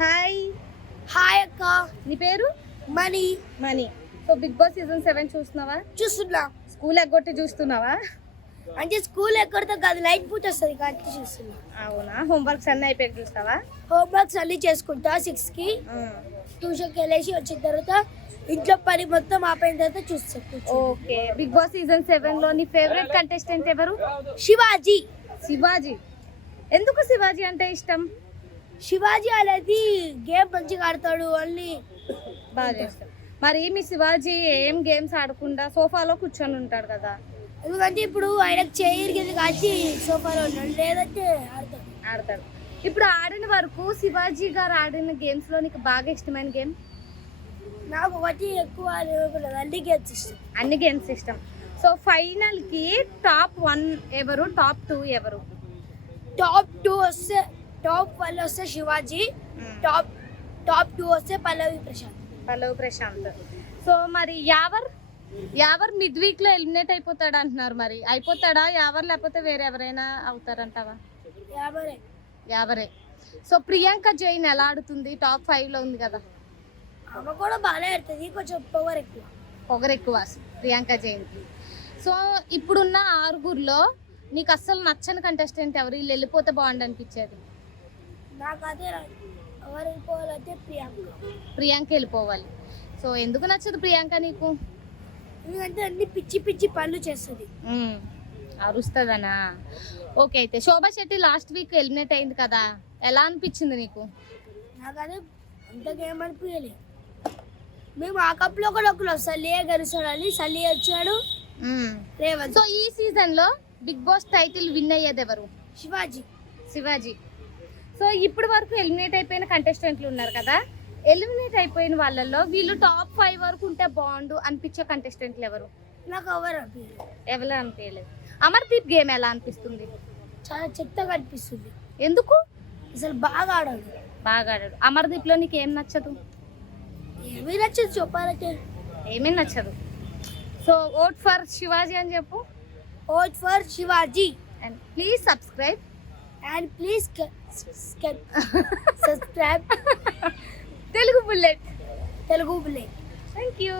Hi. Hi అక్క. నీ పేరు? Mani. Mani. So Bigg Boss season 7 చూస్తున్నావా? చూస్తున్నా. స్కూల్ ఎగ్గొట్టి చూస్తున్నావా? అంటే స్కూల్ ఎక్కడితో కాదు, లైట్ పూట వస్తుంది కాబట్టి చూస్తున్నా. అవునా? హోంవర్క్స్ అన్నీ అయిపోయాక చూస్తావా? హోంవర్క్స్ అన్ని చేసుకుంటా 6కి. ట్యూషన్కి వెళ్ళేసి వచ్చిన తర్వాత ఇంట్లో పని మొత్తం ఆపైన తర్వాత చూస్తా. ఓకే. బిగ్ బాస్ సీజన్ 7 లో నీ ఫేవరెట్ కంటెస్టెంట్ ఎవరు? శివాజీ. శివాజీ. ఎందుకు శివాజీ అంటే ఇష్టం? శివాజీ అనేది గేమ్ మంచిగా ఆడతాడు, అన్ని బాగా చేస్తాడు. మరి మీ శివాజీ ఏం గేమ్స్ ఆడకుండా సోఫాలో కూర్చొని ఉంటాడు కదా? ఎందుకంటే ఇప్పుడు ఆయనకు చైర్ కింద కాచి సోఫాలో ఉన్నాడు, లేదంటే ఆడతాడు. ఇప్పుడు ఆడిన వరకు శివాజీ గారు ఆడిన గేమ్స్ లో నీకు బాగా ఇష్టమైన గేమ్? నాకు ఒకటి ఎక్కువ అన్ని గేమ్స్ ఇష్టం. అన్ని గేమ్స్ ఇష్టం. సో ఫైనల్ కి టాప్ 1 ఎవరు, టాప్ 2 ఎవరు? టాప్ 2 వస్తే టాప్ 1 వస్తే శివాజీ, టాప్ 2 వస్తే పల్లవి ప్రశాంత్. సో మరి యావర్ మిడ్ వీక్ లో ఎలిమినేట్ అయిపోతాడు అంటున్నారు. మరి అయిపోతాడా యావర్, లేకపోతే వేరే ఎవరైనా అవుతారంటావా? యావరే. సో ప్రియాంక జైన్ ఎలా ఆడుతుంది? టాప్ 5 లో ఉంది కదా. ఆమె కూడా బాగానే ఆడుతుంది, కొంచెం పొగరు ఎక్కువ ప్రియాంక జైన్కి. సో ఇప్పుడున్న 6గురిలో నీకు అస్సలు నచ్చని కంటెస్టెంట్ ఎవరు? వీళ్ళు వెళ్ళిపోతే బాగుండు అనిపించేది? నాకు అదే ఎవరు వెళ్ళిపోవాలంటే ప్రియాంక వెళ్ళిపోవాలి. సో ఎందుకు నచ్చదు ప్రియాంక నీకు? ఎందుకంటే అన్ని పిచ్చి పిచ్చి పనులు చేస్తుంది, అరుస్తుందనా? ఓకే. అయితే Shobha Shetty last week eliminate అయింది కదా, ఎలా అనిపించింది నీకు? నాకు అదే అంతగా ఏమనిపించలేదు. మేము ఆ కప్లో కూడా ఒకరు సల్లియే గెలుస్తాడని సల్లి వచ్చాడు, రేవంత్. సో ఈ సీజన్ లో బిగ్ బాస్ టైటిల్ విన్ అయ్యేది ఎవరు? శివాజీ. సో ఇప్పటి వరకు ఎలిమినేట్ అయిపోయిన కంటెస్టెంట్లు ఉన్నారు కదా, ఎలిమినేట్ అయిపోయిన వాళ్ళల్లో వీళ్ళు టాప్ 5 వరకు ఉంటే బాగుండు అనిపించే కంటెస్టెంట్లు ఎవరు? నాకు ఎవరు అనిపించలేదు. అమర్దీప్ గేమ్ ఎలా అనిపిస్తుంది? చాలా చెత్తగా అనిపిస్తుంది. ఎందుకు? అసలు బాగా ఆడాడు. అమర్దీప్ లో నీకు ఏం నచ్చదు? ఏమీ నచ్చదు చెప్పాలంటే. ఏమీ నచ్చదు. సో ఓట్ ఫర్ శివాజీ అని చెప్పు. Vote for Shivaji. And please subscribe. Subscribe Telugu bullet. Thank you.